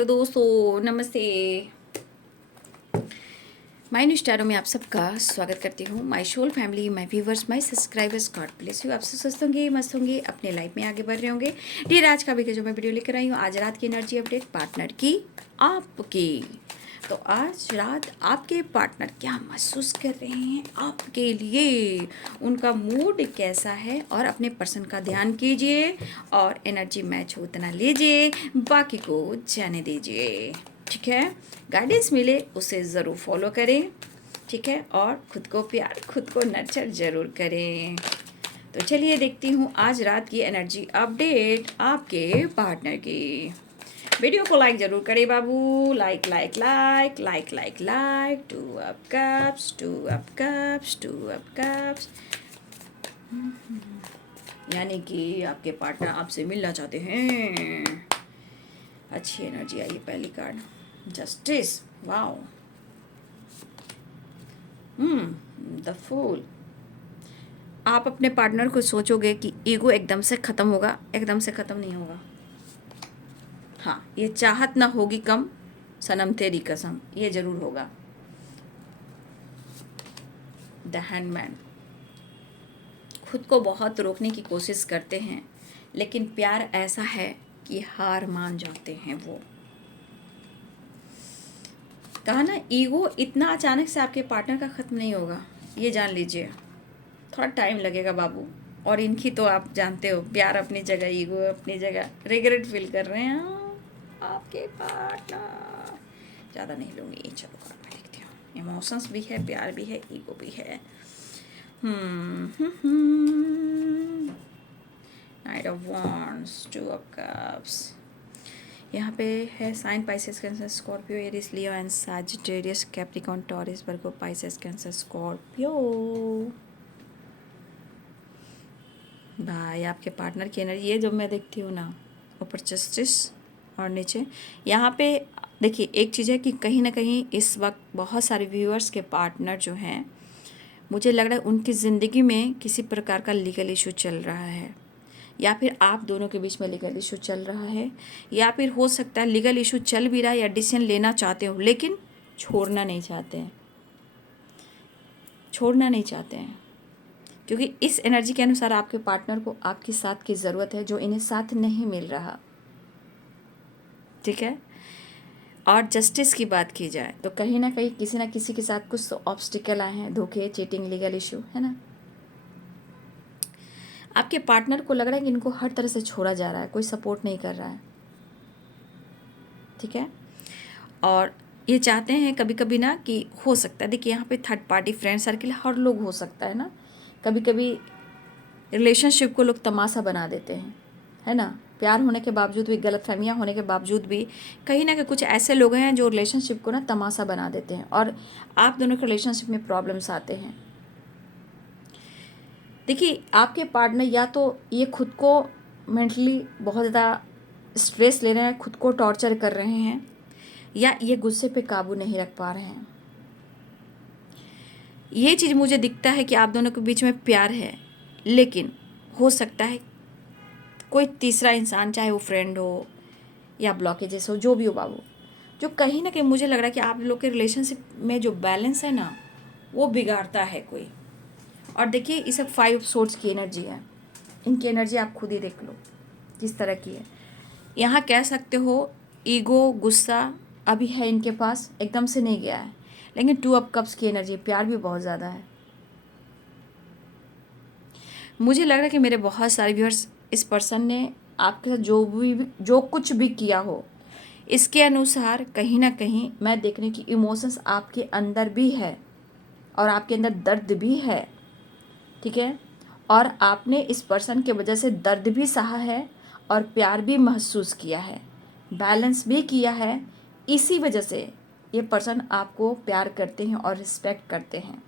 Hello दोस्तों, नमस्ते। My new स्टारों में आप सबका स्वागत करती हूँ। My soul family, my viewers, my subscribers, God bless you. आप सब स्वस्थ होंगे, मस्त होंगे, अपने लाइफ में आगे बढ़ रहे होंगे। डियर, आज का भी जो मैं वीडियो लेकर आई हूँ, आज रात की एनर्जी अपडेट पार्टनर की, आपकी। तो आज रात आपके पार्टनर क्या महसूस कर रहे हैं आपके लिए, उनका मूड कैसा है, और अपने पर्सन का ध्यान कीजिए और एनर्जी मैच हो उतना लीजिए, बाकी को जाने दीजिए। ठीक है, गाइडेंस मिले उसे ज़रूर फॉलो करें। ठीक है, और खुद को प्यार, खुद को नर्चर ज़रूर करें। तो चलिए देखती हूँ आज रात की एनर्जी अपडेट आपके पार्टनर की। वीडियो को लाइक ज़रूर करें बाबू, like like like like like like. 2 up cups, 2 up cups, 2 up cups. यानी कि आपके पार्टनर आपसे मिलना चाहते हैं। अच्छी एनर्जी आई है। पहली card justice, wow. The fool. आप अपने पार्टनर को सोचोगे कि ईगो एकदम से ख़त्म होगा, एकदम से ख़त्म नहीं होगा। हाँ, ये चाहत ना होगी कम, सनम तेरी कसम, ये ज़रूर होगा। The handman. खुद को बहुत रोकने की कोशिश करते हैं, लेकिन प्यार ऐसा है कि हार मान जाते हैं वो। कहा ना, ईगो इतना अचानक से आपके पार्टनर का ख़त्म नहीं होगा, ये जान लीजिए। थोड़ा टाइम लगेगा बाबू। और इनकी तो आप जानते हो, प्यार अपनी जगह, ईगो अपनी जगह। रिग्रेट फील कर रहे हैं आपके पार्टनर। ज़्यादा नहीं लूँगी, चलो कार्ड में देखती हूँ। इमोशंस भी है, प्यार भी है, ईगो भी है। Knight of wands, 2 of cups. यहाँ पे है sign Pisces, Cancer, Scorpio, Aries, Leo and Sagittarius, Capricorn, Taurus, Virgo, Pisces, Cancer, Scorpio. भाई, आपके पार्टनर की एनर्जी ये जो मैं देखती हूँ ना, ऊपर जस्टिस और नीचे यहाँ पे देखिए, एक चीज़ है कि कहीं ना कहीं इस वक्त बहुत सारे व्यूअर्स के पार्टनर जो हैं, मुझे लग रहा है उनकी ज़िंदगी में किसी प्रकार का लीगल इशू चल रहा है, या फिर आप दोनों के बीच में लीगल इशू चल रहा है, या फिर हो सकता है लीगल इशू चल भी रहा है या डिसीजन लेना चाहते हो लेकिन छोड़ना नहीं चाहते हैं, छोड़ना नहीं चाहते हैं। क्योंकि इस एनर्जी के अनुसार आपके पार्टनर को आपकी साथ की ज़रूरत है, जो इन्हें साथ नहीं मिल रहा। ठीक है, और जस्टिस की बात की जाए तो कहीं ना कहीं किसी ना किसी के साथ कुछ तो ऑब्स्टिकल आए हैं, धोखे, चीटिंग, लीगल इशू, है ना। आपके पार्टनर को लग रहा है कि इनको हर तरह से छोड़ा जा रहा है, कोई सपोर्ट नहीं कर रहा है। ठीक है, और ये चाहते हैं कभी कभी ना कि हो सकता है, देखिए यहाँ पे थर्ड पार्टी, फ्रेंड सर्किल, हर लोग हो सकता है ना। कभी कभी रिलेशनशिप को लोग तमाशा बना देते हैं, है ना। प्यार होने के बावजूद भी, गलतफहमियां होने के बावजूद भी कहीं ना कहीं कुछ ऐसे लोग हैं जो रिलेशनशिप को ना तमाशा बना देते हैं, और आप दोनों के रिलेशनशिप में प्रॉब्लम्स आते हैं। देखिए, आपके पार्टनर या तो ये खुद को मेंटली बहुत ज़्यादा स्ट्रेस ले रहे हैं, खुद को टॉर्चर कर रहे हैं, या ये गुस्से पे काबू नहीं रख पा रहे हैं। ये चीज़ मुझे दिखता है कि आप दोनों के बीच में प्यार है, लेकिन हो सकता है कोई तीसरा इंसान, चाहे वो फ्रेंड हो या ब्लॉकेजेस हो, जो भी हो बाबू, जो कहीं ना कहीं मुझे लग रहा है कि आप लोग के रिलेशनशिप में जो बैलेंस है ना, वो बिगाड़ता है कोई। और देखिए, ये सब 5 सोर्स की एनर्जी है। इनकी एनर्जी आप खुद ही देख लो किस तरह की है। यहाँ कह सकते हो ईगो, गुस्सा अभी है इनके पास, एकदम से नहीं गया है, लेकिन 2 ऑफ कप्स की एनर्जी, प्यार भी बहुत ज़्यादा है। मुझे लग रहा है कि मेरे बहुत सारे व्यूअर्स, इस पर्सन ने आपके साथ जो कुछ भी किया हो, इसके अनुसार कहीं ना कहीं मैं देखने की इमोशंस आपके अंदर भी है, और आपके अंदर दर्द भी है। ठीक है, और आपने इस पर्सन के वजह से दर्द भी सहा है और प्यार भी महसूस किया है, बैलेंस भी किया है। इसी वजह से ये पर्सन आपको प्यार करते हैं और रिस्पेक्ट करते हैं।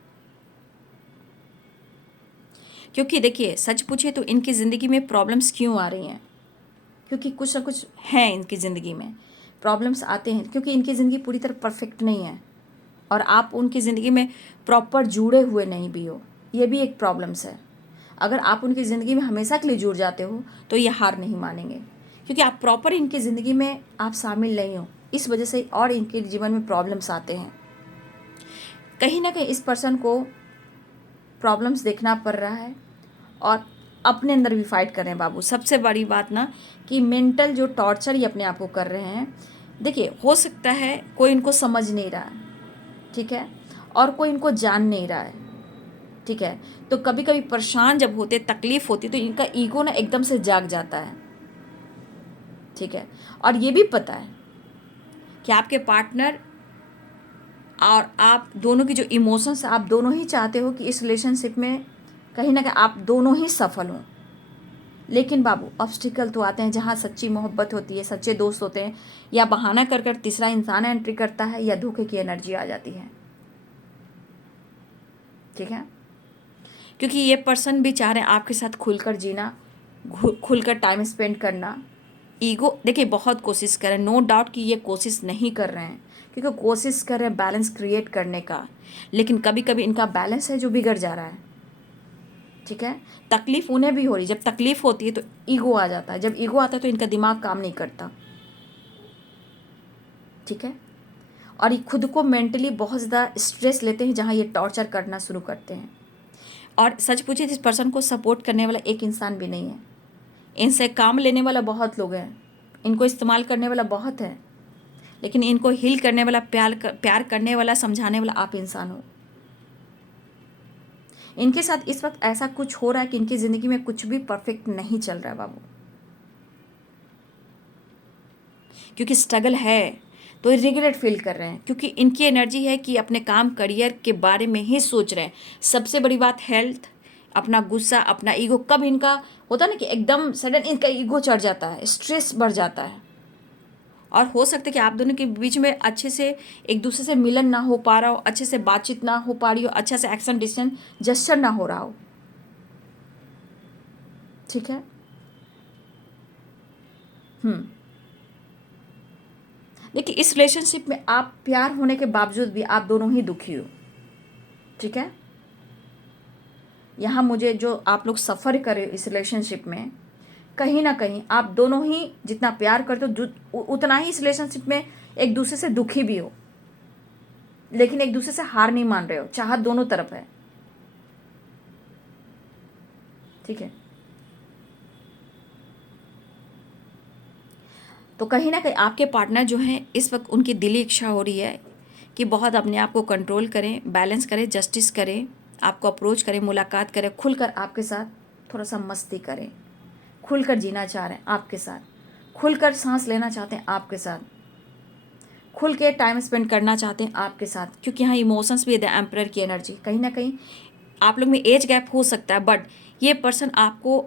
क्योंकि देखिए, सच पूछे तो इनकी ज़िंदगी में प्रॉब्लम्स क्यों आ रही हैं, क्योंकि कुछ ना कुछ है इनकी ज़िंदगी में, प्रॉब्लम्स आते हैं, क्योंकि इनकी ज़िंदगी पूरी तरह परफेक्ट नहीं है, और आप उनकी ज़िंदगी में प्रॉपर जुड़े हुए नहीं भी हो, ये भी एक प्रॉब्लम्स है। अगर आप उनकी ज़िंदगी में हमेशा के लिए जुड़ जाते हो तो ये हार नहीं मानेंगे, क्योंकि आप प्रॉपर इनकी ज़िंदगी में आप शामिल नहीं हो, इस वजह से और इनके जीवन में प्रॉब्लम्स आते हैं। कहीं ना कहीं इस पर्सन को प्रॉब्लम्स देखना पड़ रहा है और अपने अंदर भी फाइट कर रहे हैं बाबू। सबसे बड़ी बात ना कि मेंटल जो टॉर्चर ये अपने आप को कर रहे हैं। देखिए, हो सकता है कोई इनको समझ नहीं रहा है, ठीक है, और कोई इनको जान नहीं रहा है, ठीक है। तो कभी कभी परेशान जब होते, तकलीफ होती, तो इनका ईगो ना एकदम से जाग जाता है, ठीक है। और ये भी पता है कि आपके पार्टनर और आप दोनों की जो इमोशंस, आप दोनों ही चाहते हो कि इस रिलेशनशिप में कहीं ना कहीं आप दोनों ही सफल हों। लेकिन बाबू, ऑब्स्टिकल तो आते हैं। जहाँ सच्ची मोहब्बत होती है, सच्चे दोस्त होते हैं, या बहाना कर कर तीसरा इंसान एंट्री करता है, या धोखे की एनर्जी आ जाती है, ठीक है। क्योंकि ये पर्सन भी चाह रहे हैं आपके साथ खुलकर जीना, खुलकर टाइम स्पेंड करना। ईगो देखिए बहुत कोशिश कर रहे हैं, नो डाउट कि ये कोशिश नहीं कर रहे हैं, क्योंकि कोशिश कर रहे हैं बैलेंस क्रिएट करने का। लेकिन कभी कभी इनका बैलेंस है जो बिगड़ जा रहा है, ठीक है। तकलीफ उन्हें भी हो रही, जब तकलीफ होती है तो ईगो आ जाता है, जब ईगो आता है तो इनका दिमाग काम नहीं करता, ठीक है। और ये खुद को मेंटली बहुत ज़्यादा स्ट्रेस लेते हैं, जहाँ ये टॉर्चर करना शुरू करते हैं। और सच पूछिए, इस पर्सन को सपोर्ट करने वाला एक इंसान भी नहीं है। इनसे काम लेने वाला बहुत लोग हैं, इनको इस्तेमाल करने वाला बहुत है, लेकिन इनको हील करने वाला, प्यार करने वाला, समझाने वाला आप इंसान हो। इनके साथ इस वक्त ऐसा कुछ हो रहा है कि इनकी ज़िंदगी में कुछ भी परफेक्ट नहीं चल रहा है बाबू, क्योंकि स्ट्रगल है तो रिग्रेट फील कर रहे हैं, क्योंकि इनकी एनर्जी है कि अपने काम, करियर के बारे में ही सोच रहे हैं। सबसे बड़ी बात हेल्थ, अपना गुस्सा, अपना ईगो। कब इनका होता है ना कि एकदम सडन इनका ईगो चढ़ जाता है, स्ट्रेस बढ़ जाता है। और हो सकता है कि आप दोनों के बीच में अच्छे से एक दूसरे से मिलन ना हो पा रहा हो, अच्छे से बातचीत ना हो पा रही हो, अच्छा से एक्शन डिसीजन जेस्चर ना हो रहा हो, ठीक है। देखिए, इस रिलेशनशिप में आप प्यार होने के बावजूद भी आप दोनों ही दुखी हो, ठीक है। यहाँ मुझे जो आप लोग सफ़र करे इस रिलेशनशिप में, कहीं ना कहीं आप दोनों ही जितना प्यार करते हो उतना ही इस रिलेशनशिप में एक दूसरे से दुखी भी हो, लेकिन एक दूसरे से हार नहीं मान रहे हो। चाहत दोनों तरफ है, ठीक है। तो कहीं ना कहीं आपके पार्टनर जो हैं, इस वक्त उनकी दिली इच्छा हो रही है कि बहुत अपने आप को कंट्रोल करें, बैलेंस करें, जस्टिस करें, आपको अप्रोच करें, मुलाकात करें, खुलकर आपके साथ थोड़ा सा मस्ती करें, खुलकर जीना चाह रहे हैं आपके साथ, खुलकर सांस लेना चाहते हैं आपके साथ, खुल के टाइम स्पेंड करना चाहते हैं आपके साथ। क्योंकि यहाँ इमोशंस भी है, द एम्परर की एनर्जी। कहीं ना कहीं आप लोग में एज गैप हो सकता है, बट ये पर्सन आपको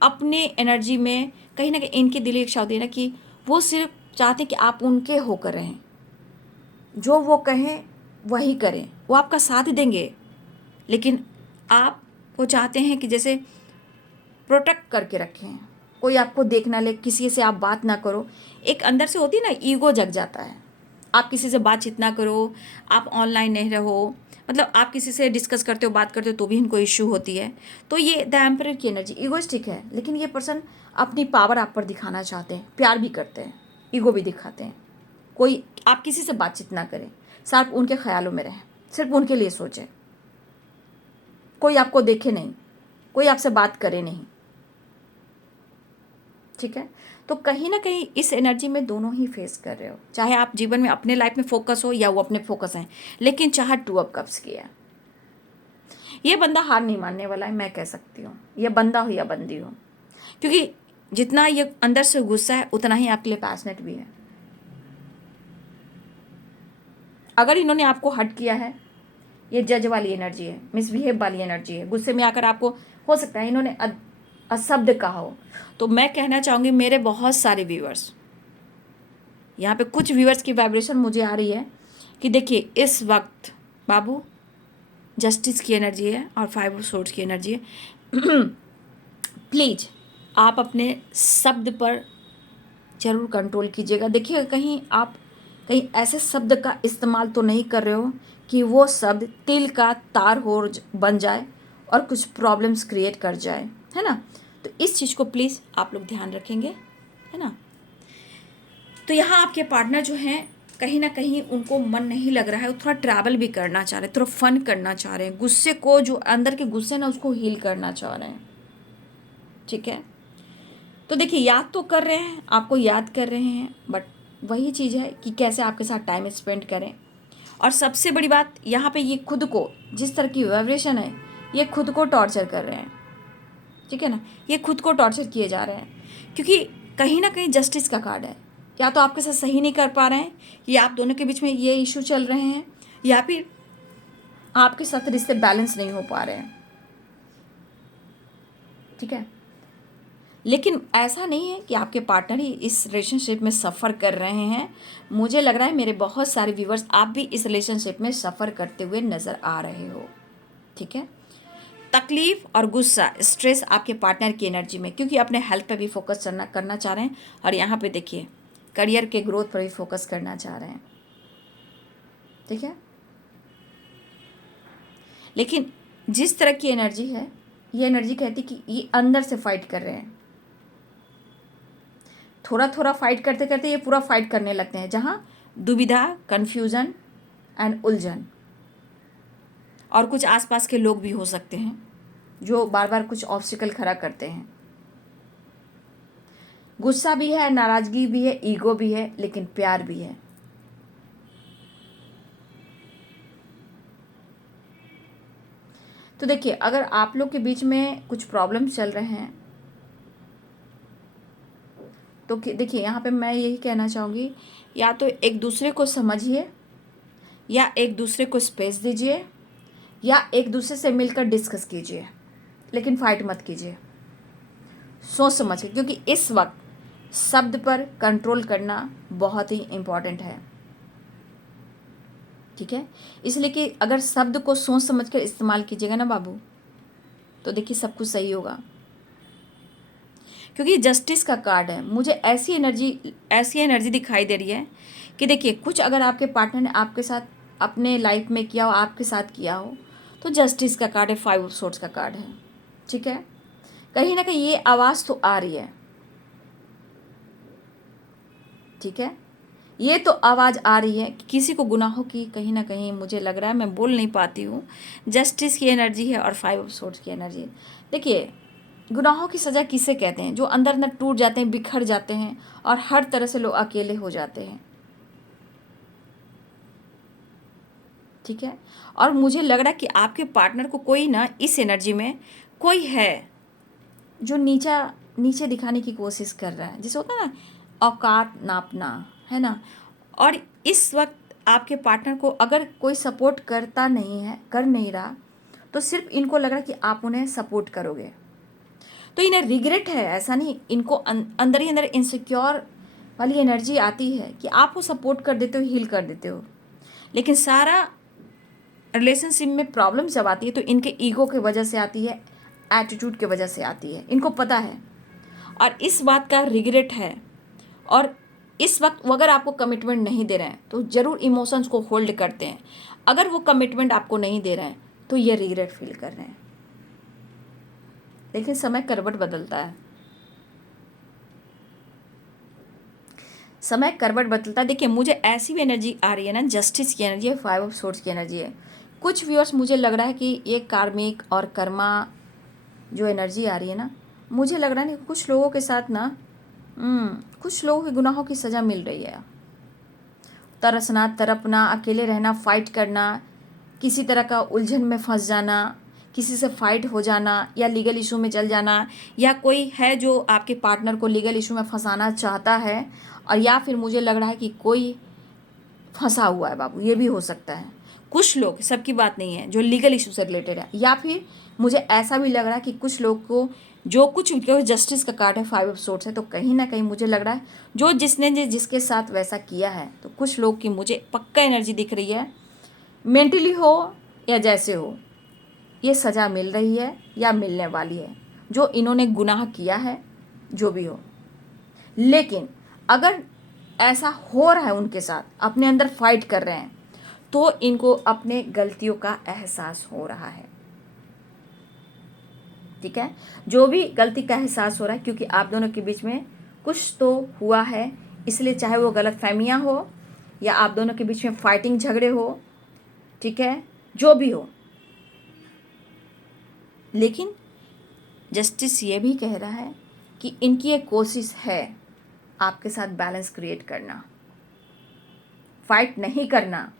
अपने एनर्जी में, कहीं ना कहीं इनकी दिली इच्छा होती है ना कि वो सिर्फ चाहते हैं कि आप उनके होकर रहें, जो वो कहें वही करें। वो आपका साथ देंगे, लेकिन आप वो चाहते हैं कि जैसे प्रोटेक्ट करके रखें, कोई आपको देख ना ले, किसी से आप बात ना करो। एक अंदर से होती है ना, ईगो जग जाता है। आप किसी से बातचीत ना करो, आप ऑनलाइन नहीं रहो, मतलब आप किसी से डिस्कस करते हो, बात करते हो तो भी इनको इश्यू होती है। तो ये द एम्परर की एनर्जी ईगोइस्टिक है, लेकिन ये पर्सन अपनी पावर आप पर दिखाना चाहते हैं, प्यार भी करते हैं, ईगो भी दिखाते हैं। कोई आप किसी से बातचीत ना करें, सिर्फ उनके ख्यालों में रहें, सिर्फ उनके लिए सोचें, कोई आपको देखे नहीं, कोई आपसे बात करे नहीं, ठीक है। तो कहीं ना कहीं इस एनर्जी में दोनों ही फेस कर रहे हो, चाहे आप जीवन में अपने लाइफ में फोकस हो या वो अपने फोकस हैं, लेकिन चाहे टू ऑफ कप्स की है। ये बंदा हार नहीं मानने वाला है, मैं कह सकती हूँ, ये बंदा हो या बंदी हो, क्योंकि जितना ये अंदर से गुस्सा है उतना ही आपके लिए पैशनेट भी है। अगर इन्होंने आपको हर्ट किया है, ये जज वाली एनर्जी है, मिसबिहेव वाली एनर्जी है, गुस्से में आकर आपको, हो सकता है इन्होंने अशब्द कहा हो। तो मैं कहना चाहूँगी मेरे बहुत सारे व्यूअर्स, यहाँ पे कुछ व्यूअर्स की वाइब्रेशन मुझे आ रही है कि देखिए इस वक्त बाबू जस्टिस की एनर्जी है और 5 ऑफ सोर्ड्स की एनर्जी है। प्लीज़ आप अपने शब्द पर ज़रूर कंट्रोल कीजिएगा। देखिए कहीं ऐसे शब्द का इस्तेमाल तो नहीं कर रहे हो कि वो शब्द तिल का तार हो बन जाए और कुछ प्रॉब्लम्स क्रिएट कर जाए, है ना। तो इस चीज़ को प्लीज़ आप लोग ध्यान रखेंगे, है ना। तो यहाँ आपके पार्टनर जो हैं कहीं ना कहीं उनको मन नहीं लग रहा है, वो थोड़ा ट्रैवल भी करना चाह रहे हैं, थोड़ा फन करना चाह रहे हैं, गुस्से को, जो अंदर के गुस्से ना उसको हील करना चाह रहे हैं। ठीक है, तो देखिए याद तो कर रहे हैं, आपको याद कर रहे हैं, बट वही चीज़ है कि कैसे आपके साथ टाइम स्पेंड करें। और सबसे बड़ी बात यहाँ पे, ये खुद को, जिस तरह की वाइब्रेशन है, ये खुद को टॉर्चर कर रहे हैं। ठीक है ना, ये खुद को टॉर्चर किए जा रहे हैं, क्योंकि कहीं ना कहीं जस्टिस का कार्ड है। या तो आपके साथ सही नहीं कर पा रहे हैं, या आप दोनों के बीच में ये इशू चल रहे हैं, या फिर आपके साथ रिश्ते बैलेंस नहीं हो पा रहे हैं। ठीक है, लेकिन ऐसा नहीं है कि आपके पार्टनर ही इस रिलेशनशिप में सफ़र कर रहे हैं। मुझे लग रहा है मेरे बहुत सारे व्यूवर्स, आप भी इस रिलेशनशिप में सफ़र करते हुए नज़र आ रहे हो। ठीक है, तकलीफ और गुस्सा, स्ट्रेस आपके पार्टनर की एनर्जी में, क्योंकि अपने हेल्थ पे भी फोकस करना चाह रहे हैं, और यहाँ पे देखिए करियर के ग्रोथ पर भी फोकस करना चाह रहे हैं। ठीक है, लेकिन जिस तरह की एनर्जी है, ये एनर्जी कहती कि ये अंदर से फाइट कर रहे हैं। थोड़ा थोड़ा फाइट करते करते ये पूरा फाइट करने लगते हैं, जहाँ दुविधा, कन्फ्यूज़न एंड उलझन, और कुछ आसपास के लोग भी हो सकते हैं जो बार बार कुछ ऑब्स्टिकल खड़ा करते हैं। गुस्सा भी है, नाराज़गी भी है, ईगो भी है, लेकिन प्यार भी है। तो देखिए, अगर आप लोग के बीच में कुछ प्रॉब्लम चल रहे हैं, तो देखिए यहाँ पे मैं यही कहना चाहूँगी, या तो एक दूसरे को समझिए, या एक दूसरे को स्पेस दीजिए, या एक दूसरे से मिलकर डिस्कस कीजिए, लेकिन फाइट मत कीजिए, सोच समझ के, क्योंकि इस वक्त शब्द पर कंट्रोल करना बहुत ही इम्पॉर्टेंट है। ठीक है, इसलिए कि अगर शब्द को सोच समझ कर इस्तेमाल कीजिएगा ना बाबू, तो देखिए सब कुछ सही होगा। क्योंकि जस्टिस का कार्ड है, मुझे ऐसी एनर्जी दिखाई दे रही है कि देखिए, कुछ अगर आपके पार्टनर ने आपके साथ अपने लाइफ में किया हो, आपके साथ किया हो, तो जस्टिस का कार्ड है, 5 ऑफ सोर्ड्स का कार्ड है। ठीक है, कहीं ना कहीं ये आवाज़ तो आ रही है। ठीक है, ये तो आवाज़ आ रही है कि किसी को गुनाहों की, कहीं ना कहीं मुझे लग रहा है, मैं बोल नहीं पाती हूँ, जस्टिस की एनर्जी है और 5 ऑफ सोर्ड्स की एनर्जी है। देखिए, गुनाहों की सज़ा किसे कहते हैं? जो अंदर अंदर टूट जाते हैं, बिखर जाते हैं, और हर तरह से लोग अकेले हो जाते हैं। ठीक है, और मुझे लग रहा है कि आपके पार्टनर को कोई ना, इस एनर्जी में कोई है जो नीचे दिखाने की कोशिश कर रहा है, जैसे होता है ना, औकात नापना, है ना। और इस वक्त आपके पार्टनर को अगर कोई सपोर्ट करता नहीं है, कर नहीं रहा, तो सिर्फ इनको लग रहा है कि आप उन्हें सपोर्ट करोगे, तो इन्हें रिग्रेट है। ऐसा नहीं, इनको अंदर ही अंदर इनसिक्योर वाली एनर्जी आती है कि आप वो सपोर्ट कर देते हो, हील कर देते हो, लेकिन सारा रिलेशनशिप में प्रॉब्लम जब आती है तो इनके ईगो की वजह से आती है, एटीट्यूड की वजह से आती है, इनको पता है, और इस बात का रिग्रेट है। और इस वक्त वो अगर आपको कमिटमेंट नहीं दे रहे हैं, तो ज़रूर इमोशंस को होल्ड करते हैं। अगर वो कमिटमेंट आपको नहीं दे रहे हैं, तो ये रिग्रेट फील कर रहे हैं। लेकिन समय करवट बदलता है, समय करवट बदलता है। देखिए, मुझे ऐसी भी एनर्जी आ रही है ना, जस्टिस की एनर्जी है, 5 ऑफ सोर्ड्स की एनर्जी है। कुछ व्यूअर्स, मुझे लग रहा है कि ये कार्मिक और कर्मा जो एनर्जी आ रही है ना, मुझे लग रहा है कि कुछ लोगों के साथ ना, कुछ लोगों के गुनाहों की सज़ा मिल रही है। तरसना, तड़पना, अकेले रहना, फाइट करना, किसी तरह का उलझन में फंस जाना, किसी से फाइट हो जाना, या लीगल इशू में चल जाना, या कोई है जो आपके पार्टनर को लीगल इशू में फंसाना चाहता है, और या फिर मुझे लग रहा है कि कोई फंसा हुआ है बाबू, ये भी हो सकता है। कुछ लोग, सबकी बात नहीं है, जो लीगल इशू से रिलेटेड है, या फिर मुझे ऐसा भी लग रहा है कि कुछ लोग को जो कुछ जस्टिस का कार्ड है, 5 ऑफ सोर्ड्स है, तो कहीं ना कहीं मुझे लग रहा है जो जिसके साथ वैसा किया है, तो कुछ लोग की मुझे पक्का एनर्जी दिख रही है, मेंटली हो या जैसे हो, ये सज़ा मिल रही है या मिलने वाली है, जो इन्होंने गुनाह किया है, जो भी हो। लेकिन अगर ऐसा हो रहा है उनके साथ, अपने अंदर फाइट कर रहे हैं, तो इनको अपने गलतियों का एहसास हो रहा है। ठीक है, जो भी गलती का एहसास हो रहा है, क्योंकि आप दोनों के बीच में कुछ तो हुआ है, इसलिए चाहे वो गलत फहमियाँ हो या आप दोनों के बीच में फाइटिंग झगड़े हो, ठीक है, जो भी हो, लेकिन जस्टिस ये भी कह रहा है कि इनकी एक कोशिश है आपके साथ बैलेंस क्रिएट करना, फाइट नहीं करना,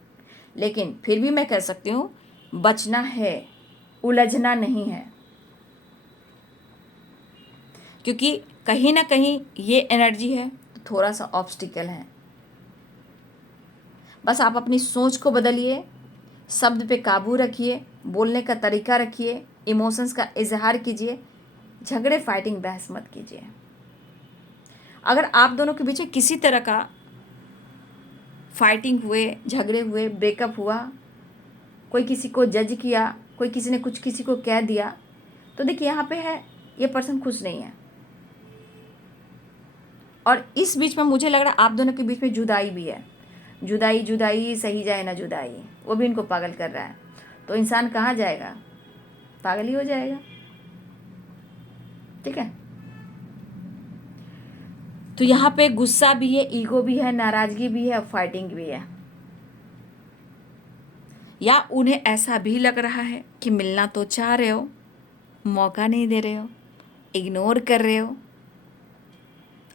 लेकिन फिर भी मैं कह सकती हूँ बचना है, उलझना नहीं है, क्योंकि कहीं ना कहीं ये एनर्जी है तो थोड़ा सा ऑब्स्टिकल है। बस आप अपनी सोच को बदलिए, शब्द पे काबू रखिए, बोलने का तरीका रखिए, इमोशंस का इजहार कीजिए, झगड़े फाइटिंग बहस मत कीजिए। अगर आप दोनों के बीच में किसी तरह का फाइटिंग हुए, झगड़े हुए, ब्रेकअप हुआ, कोई किसी को जज किया, कोई किसी ने कुछ किसी को कह दिया, तो देखिए यहाँ पे है ये पर्सन खुश नहीं है। और इस बीच में मुझे लग रहा है आप दोनों के बीच में जुदाई भी है। जुदाई जुदाई सही जाए ना जुदाई, वो भी इनको पागल कर रहा है। तो इंसान कहाँ जाएगा, पागल ही हो जाएगा। ठीक है, तो यहाँ पे गुस्सा भी है, ईगो भी है, नाराजगी भी है और फाइटिंग भी है। या उन्हें ऐसा भी लग रहा है कि मिलना तो चाह रहे हो, मौका नहीं दे रहे हो, इग्नोर कर रहे हो,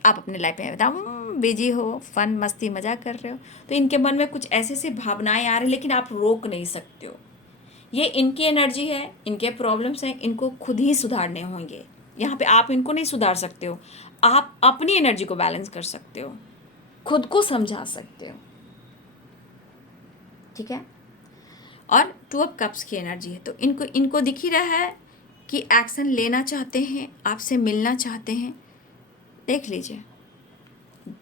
आप अपने लाइफ में बताओ बिजी हो, फन मस्ती मजाक कर रहे हो, तो इनके मन में कुछ ऐसे ऐसे भावनाएं आ रही, लेकिन आप रोक नहीं सकते हो। ये इनकी एनर्जी है, इनके प्रॉब्लम्स हैं, इनको खुद ही सुधारने होंगे। यहाँ पे आप इनको नहीं सुधार सकते हो, आप अपनी एनर्जी को बैलेंस कर सकते हो, खुद को समझा सकते हो। ठीक है, और 2 ऑफ कप्स की एनर्जी है, तो इनको दिख ही रहा है कि एक्शन लेना चाहते हैं, आपसे मिलना चाहते हैं। देख लीजिए,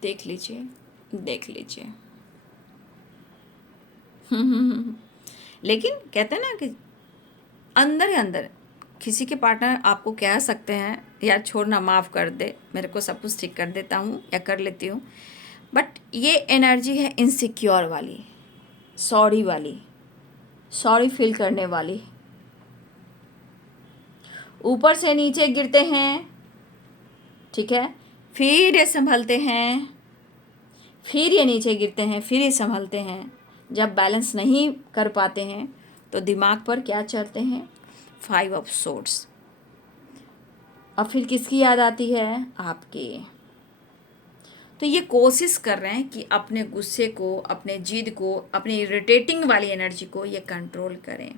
देख लीजिए, देख लीजिए। लेकिन कहते हैं ना कि अंदर ही अंदर किसी के पार्टनर आपको कह सकते हैं यार छोड़ना, माफ़ कर दे, मेरे को सब कुछ ठीक कर देता हूँ या कर लेती हूँ, बट ये एनर्जी है इनसिक्योर वाली, सॉरी वाली, सॉरी फील करने वाली। ऊपर से नीचे गिरते हैं, ठीक है, फिर ये संभलते हैं, फिर ये नीचे गिरते हैं, फिर ये संभलते हैं। जब बैलेंस नहीं कर पाते हैं तो दिमाग पर क्या चढ़ते हैं, 5 ऑफ सोर्ड्स। और फिर किसकी याद आती है, आपकी। तो ये कोशिश कर रहे हैं कि अपने गुस्से को, अपने जिद को, अपनी इरिटेटिंग वाली एनर्जी को ये कंट्रोल करें,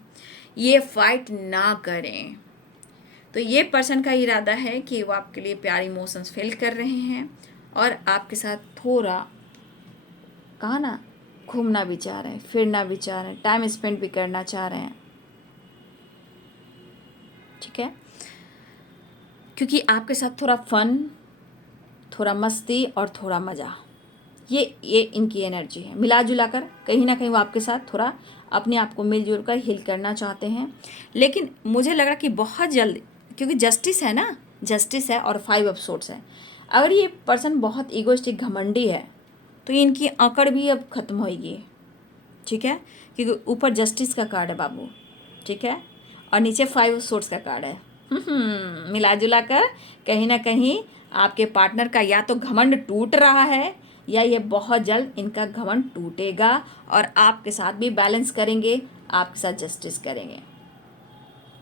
ये फाइट ना करें। तो ये पर्सन का इरादा है कि वो आपके लिए प्यार इमोशंस फील कर रहे हैं और आपके साथ थोड़ा, कहा ना, घूमना भी चाह रहे हैं, फिरना भी चाह रहे हैं, टाइम स्पेंड भी करना चाह रहे हैं। ठीक है, क्योंकि आपके साथ थोड़ा फन, थोड़ा मस्ती और थोड़ा मज़ा, ये इनकी एनर्जी है। मिला जुला कर कहीं ना कहीं वो आपके साथ थोड़ा अपने आप को मिलजुल कर हील करना चाहते हैं। लेकिन मुझे लग रहा कि बहुत जल्द, क्योंकि जस्टिस है ना, जस्टिस है और 5 ऑफ सोर्ड्स है। अगर ये पर्सन बहुत ईगोइस्टिक, घमंडी है, तो इनकी अकड़ भी अब ख़त्म होगी। ठीक है, क्योंकि ऊपर जस्टिस का कार्ड है बाबू, ठीक है, और नीचे 5 ऑफ सोर्ड्स का कार्ड है। मिला जुला कर कहीं ना कहीं आपके पार्टनर का या तो घमंड टूट रहा है या ये बहुत जल्द इनका घमंड टूटेगा और आपके साथ भी बैलेंस करेंगे, आपके साथ जस्टिस करेंगे।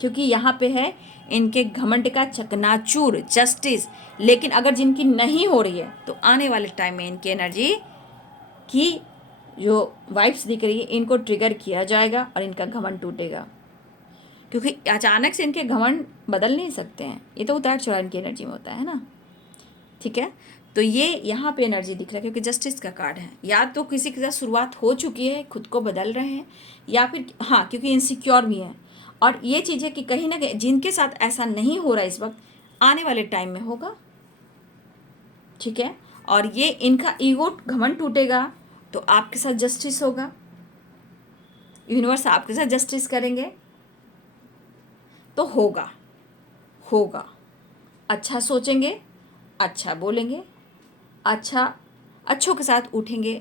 क्योंकि यहाँ पे है इनके घमंड का चकनाचूर, जस्टिस। लेकिन अगर जिनकी नहीं हो रही है तो आने वाले टाइम में इनकी एनर्जी की जो वाइब्स दिख रही है, इनको ट्रिगर किया जाएगा और इनका घमंड टूटेगा। क्योंकि अचानक से इनके घमंड बदल नहीं सकते हैं, ये तो उतार चढ़ाव इनकी एनर्जी में होता है ना। ठीक है, तो ये यहाँ पे एनर्जी दिख रहा है क्योंकि जस्टिस का कार्ड है। या तो किसी के साथ शुरुआत हो चुकी है, खुद को बदल रहे हैं, या फिर हाँ, क्योंकि इनसिक्योर भी हैं। और ये चीज़ है कि कहीं ना कहीं जिनके साथ ऐसा नहीं हो रहा है इस वक्त, आने वाले टाइम में होगा। ठीक है, और ये इनका ईगो, घमंड टूटेगा तो आपके साथ जस्टिस होगा, यूनिवर्स आपके साथ जस्टिस करेंगे, तो होगा, होगा। अच्छा सोचेंगे, अच्छा बोलेंगे, अच्छों के साथ उठेंगे,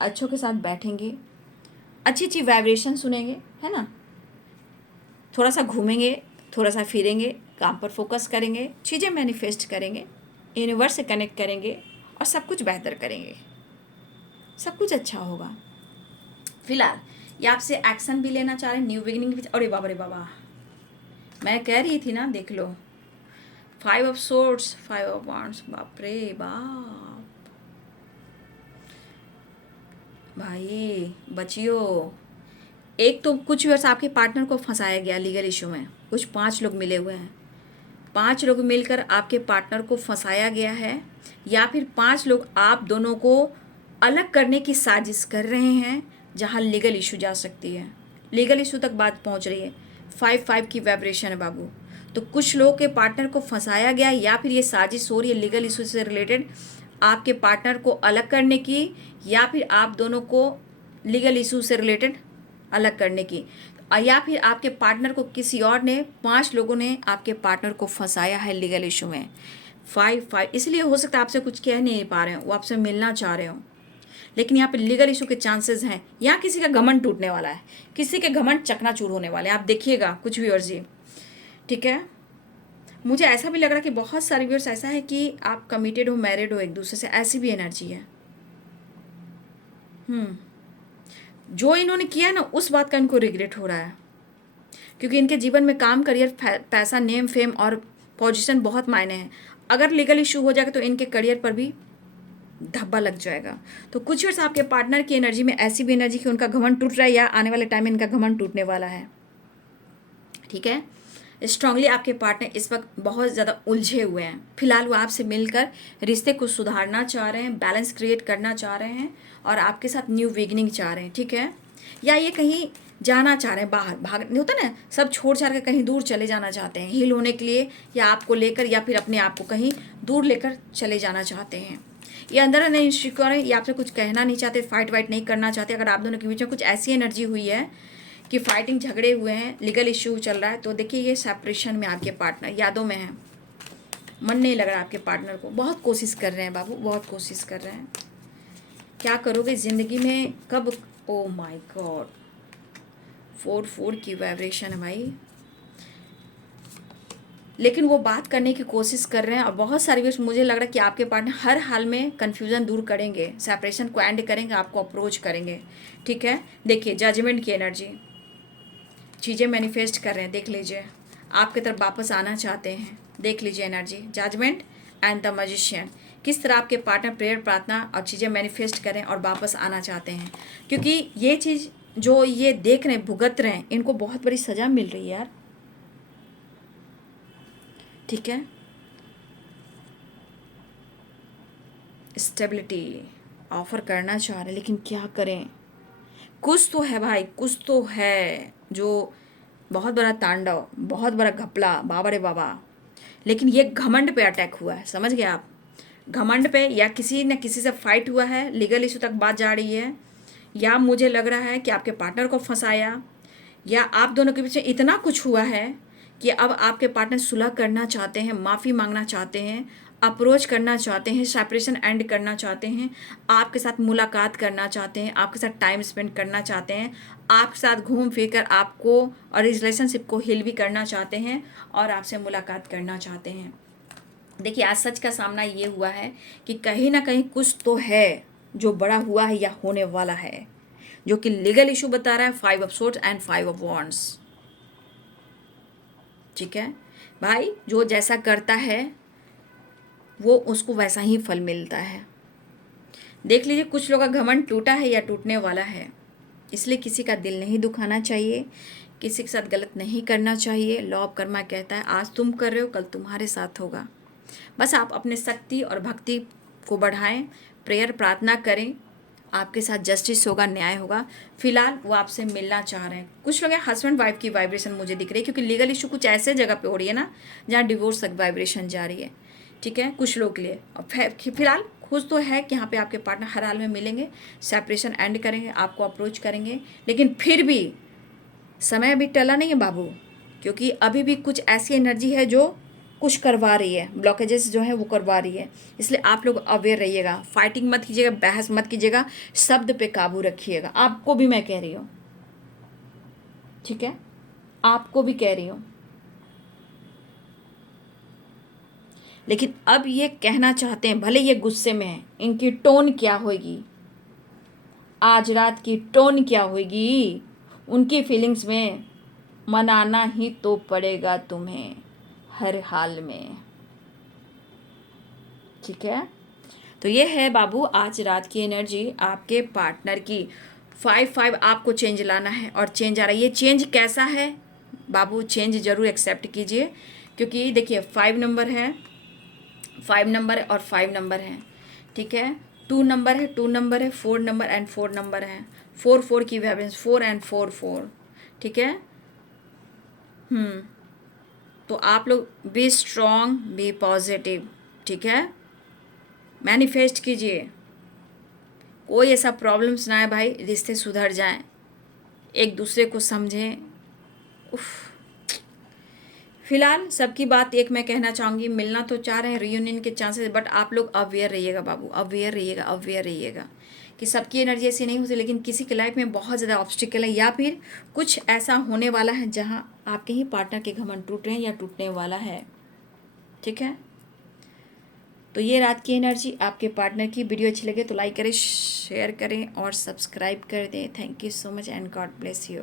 अच्छों के साथ बैठेंगे, अच्छी अच्छी वाइब्रेशन सुनेंगे, है ना, थोड़ा सा घूमेंगे, थोड़ा सा फिरेंगे, काम पर फोकस करेंगे, चीज़ें मैनिफेस्ट करेंगे, यूनिवर्स से कनेक्ट करेंगे और और सब कुछ बेहतर करेंगे, सब कुछ अच्छा होगा। फिलहाल ये आपसे एक्शन भी लेना चाह रहे हैं, न्यू बिगिनिंग भी। अरे बाबा रे बाबा, मैं कह रही थी ना, देख लो, 5 ऑफ सोर्ड्स, 5 ऑफ वांड्स, बाप रे बाप, भाई बचियो। एक तो कुछ वर्ष आपके पार्टनर को फंसाया गया लीगल इशू में, कुछ 5 लोग मिले हुए हैं, 5 लोग मिलकर आपके पार्टनर को फंसाया गया है, या फिर 5 लोग आप दोनों को अलग करने की साजिश कर रहे हैं, जहां लीगल इशू जा सकती है, लीगल इशू तक बात पहुंच रही है। 5-5 की वाइब्रेशन है बाबू। तो कुछ लोगों के पार्टनर को फंसाया गया, या फिर ये साजिश हो रही है लीगल इशू से रिलेटेड, आपके पार्टनर को अलग करने की, या फिर आप दोनों को लीगल इशू से रिलेटेड अलग करने की, या फिर आपके पार्टनर को किसी और ने, 5 लोगों ने आपके पार्टनर को फंसाया है लीगल इशू में। 5-5 इसलिए हो सकता है आपसे कुछ कह नहीं पा रहे हो, वो आपसे मिलना चाह रहे हो, लेकिन यहाँ पे लीगल इशू के चांसेस हैं। यहाँ किसी का घमंड टूटने वाला है, किसी के घमंड चकनाचूर होने वाले हैं, आप देखिएगा कुछ व्यूअर्स जी, ठीक है। मुझे ऐसा भी लग रहा है कि बहुत सारे व्यूअर्स ऐसा है कि आप कमिटेड हो, मैरिड हो एक दूसरे से, ऐसी भी एनर्जी है। जो इन्होंने किया है ना, उस बात का इनको रिग्रेट हो रहा है, क्योंकि इनके जीवन में काम, करियर, पैसा, नेम, फेम और पोजीशन बहुत मायने हैं। अगर लीगल इशू हो जाएगा तो इनके करियर पर भी धब्बा लग जाएगा। तो कुछ वर्ष आपके पार्टनर की एनर्जी में ऐसी भी एनर्जी कि उनका घमंड टूट रहा है, या आने वाले टाइम में इनका घमंड टूटने वाला है, ठीक है। स्ट्रांगली आपके पार्टनर इस वक्त बहुत ज़्यादा उलझे हुए हैं। फिलहाल वो आपसे मिलकर रिश्ते को सुधारना चाह रहे हैं, बैलेंस क्रिएट करना चाह रहे हैं, और आपके साथ न्यू बिगिनिंग चाह रहे हैं, ठीक है। या ये कहीं जाना चाह रहे हैं, बाहर भाग नहीं होता ना, सब छोड़ छाड़ के कहीं दूर चले जाना चाहते हैं हील होने के लिए, या आपको लेकर, या फिर अपने आप को कहीं दूर लेकर चले जाना चाहते हैं। ये अंदर नहीं इनसिक्योर है, ये आपसे कुछ कहना नहीं चाहते, फाइट वाइट नहीं करना चाहते। अगर आप दोनों के बीच में कुछ ऐसी एनर्जी हुई है कि फाइटिंग, झगड़े हुए हैं, लीगल इशू चल रहा है, तो देखिए ये सेपरेशन में आपके पार्टनर यादों में है, मन नहीं लग रहा आपके पार्टनर को, बहुत कोशिश कर रहे हैं बाबू, बहुत कोशिश कर रहे हैं। क्या करोगे ज़िंदगी में, कब, ओ माय गॉड, 4-4 की वाइब्रेशन है भाई। लेकिन वो बात करने की कोशिश कर रहे हैं, और बहुत सारी बार मुझे लग रहा है कि आपके पार्टनर हर हाल में कन्फ्यूज़न दूर करेंगे, सेपरेशन को एंड करेंगे, आपको अप्रोच करेंगे, ठीक है। देखिए जजमेंट की एनर्जी, चीज़ें मैनिफेस्ट कर रहे हैं, देख लीजिए, आपकी तरफ वापस आना चाहते हैं, देख लीजिए energy, judgement and the magician. किस तरह आपके पार्टनर प्रेयर, प्रार्थना और चीज़ें मैनिफेस्ट करें और वापस आना चाहते हैं, क्योंकि ये चीज़ जो ये देख रहे हैं, भुगत रहे हैं, इनको बहुत बड़ी सज़ा मिल रही है यार, ठीक है। स्टेबिलिटी ऑफर करना चाह रहे हैं, लेकिन क्या करें, कुछ तो है भाई, कुछ तो है जो बहुत बड़ा तांडव, बहुत बड़ा घपला, बाबा रे बाबा। लेकिन ये घमंड पे अटैक हुआ है, समझ गए आप, घमंड पे, या किसी न किसी से फाइट हुआ है, लीगल इशू तक बात जा रही है, या मुझे लग रहा है कि आपके पार्टनर को फंसाया, या आप दोनों के बीच में इतना कुछ हुआ है कि अब आपके पार्टनर सुलह करना चाहते हैं, माफ़ी मांगना चाहते हैं, अप्रोच करना चाहते हैं, सेपरेशन एंड करना चाहते हैं, आपके साथ मुलाकात करना चाहते हैं, आपके साथ टाइम स्पेंड करना चाहते हैं, आपके साथ घूम फिर कर आपको और इस रिलेशनशिप को हील भी करना चाहते हैं, और आपसे मुलाकात करना चाहते हैं। देखिए आज सच का सामना ये हुआ है कि कहीं ना कहीं कुछ तो है जो बड़ा हुआ है या होने वाला है, जो कि लीगल इशू बता रहा है, 5 of swords and 5 of wands, ठीक है भाई। जो जैसा करता है वो उसको वैसा ही फल मिलता है। देख लीजिए कुछ लोगों का घमंड टूटा है या टूटने वाला है, इसलिए किसी का दिल नहीं दुखाना चाहिए, किसी के साथ गलत नहीं करना चाहिए। लॉ ऑफ कर्मा कहता है आज तुम कर रहे हो कल तुम्हारे साथ होगा। बस आप अपने शक्ति और भक्ति को बढ़ाएं, प्रेयर प्रार्थना करें, आपके साथ जस्टिस होगा, न्याय होगा। फिलहाल वो आपसे मिलना चाह रहे हैं। कुछ लोग हस्बैंड वाइफ की वाइब्रेशन मुझे दिख रही है, क्योंकि लीगल इशू कुछ ऐसे जगह पे हो रही है ना जहाँ डिवोर्स तक वाइब्रेशन जा रही है, ठीक है, कुछ लोग के लिए। और फिलहाल खुश तो है कि यहाँ पे आपके पार्टनर हर हाल में मिलेंगे, सेपरेशन एंड करेंगे, आपको अप्रोच करेंगे, लेकिन फिर भी समय अभी टला नहीं है बाबू, क्योंकि अभी भी कुछ ऐसी एनर्जी है जो कुछ करवा रही है, ब्लॉकेजेस जो है वो करवा रही है। इसलिए आप लोग अवेयर रहिएगा, फाइटिंग मत कीजिएगा, बहस मत कीजिएगा, शब्द पे काबू रखिएगा। आपको भी मैं कह रही हूँ, ठीक है, आपको भी कह रही हूँ। लेकिन अब ये कहना चाहते हैं, भले ये गुस्से में हैं, इनकी टोन क्या होगी, आज रात की टोन क्या होगी, उनकी फीलिंग्स में मनाना ही तो पड़ेगा तुम्हें हर हाल में। ठीक है, तो ये है बाबू आज रात की एनर्जी आपके पार्टनर की। 5-5 आपको चेंज लाना है और चेंज आ रहा है। ये चेंज कैसा है बाबू, चेंज ज़रूर एक्सेप्ट कीजिए, क्योंकि देखिए 5 नंबर है, 5 नंबर और 5 नंबर है। ठीक है, 2 नंबर है, 2 नंबर है, 4 नंबर एंड 4 नंबर है। 4-4 की वैलेंस, 4 एंड 4-4। ठीक है, तो आप लोग बी स्ट्रॉन्ग, बी पॉजिटिव। ठीक है, मैनिफेस्ट कीजिए, कोई ऐसा प्रॉब्लम्स ना आए भाई, रिश्ते सुधर जाएं, एक दूसरे को समझें। उफ, फिलहाल सबकी बात एक मैं कहना चाहूँगी, मिलना तो चाह रहे हैं, रियूनियन के चांसेस, बट आप लोग अवेयर रहिएगा बाबू, अवेयर रहिएगा, अवेयर रहिएगा कि सबकी एनर्जी ऐसी नहीं होती, लेकिन किसी के लाइफ में बहुत ज़्यादा ऑब्स्टिकल है, या फिर कुछ ऐसा होने वाला है जहाँ आपके ही पार्टनर के घमंड टूट रहे हैं या टूटने वाला है। ठीक है, तो ये रात की एनर्जी आपके पार्टनर की। वीडियो अच्छी लगे तो लाइक करें, शेयर करें और सब्सक्राइब कर दें। Thank you so much and God bless you.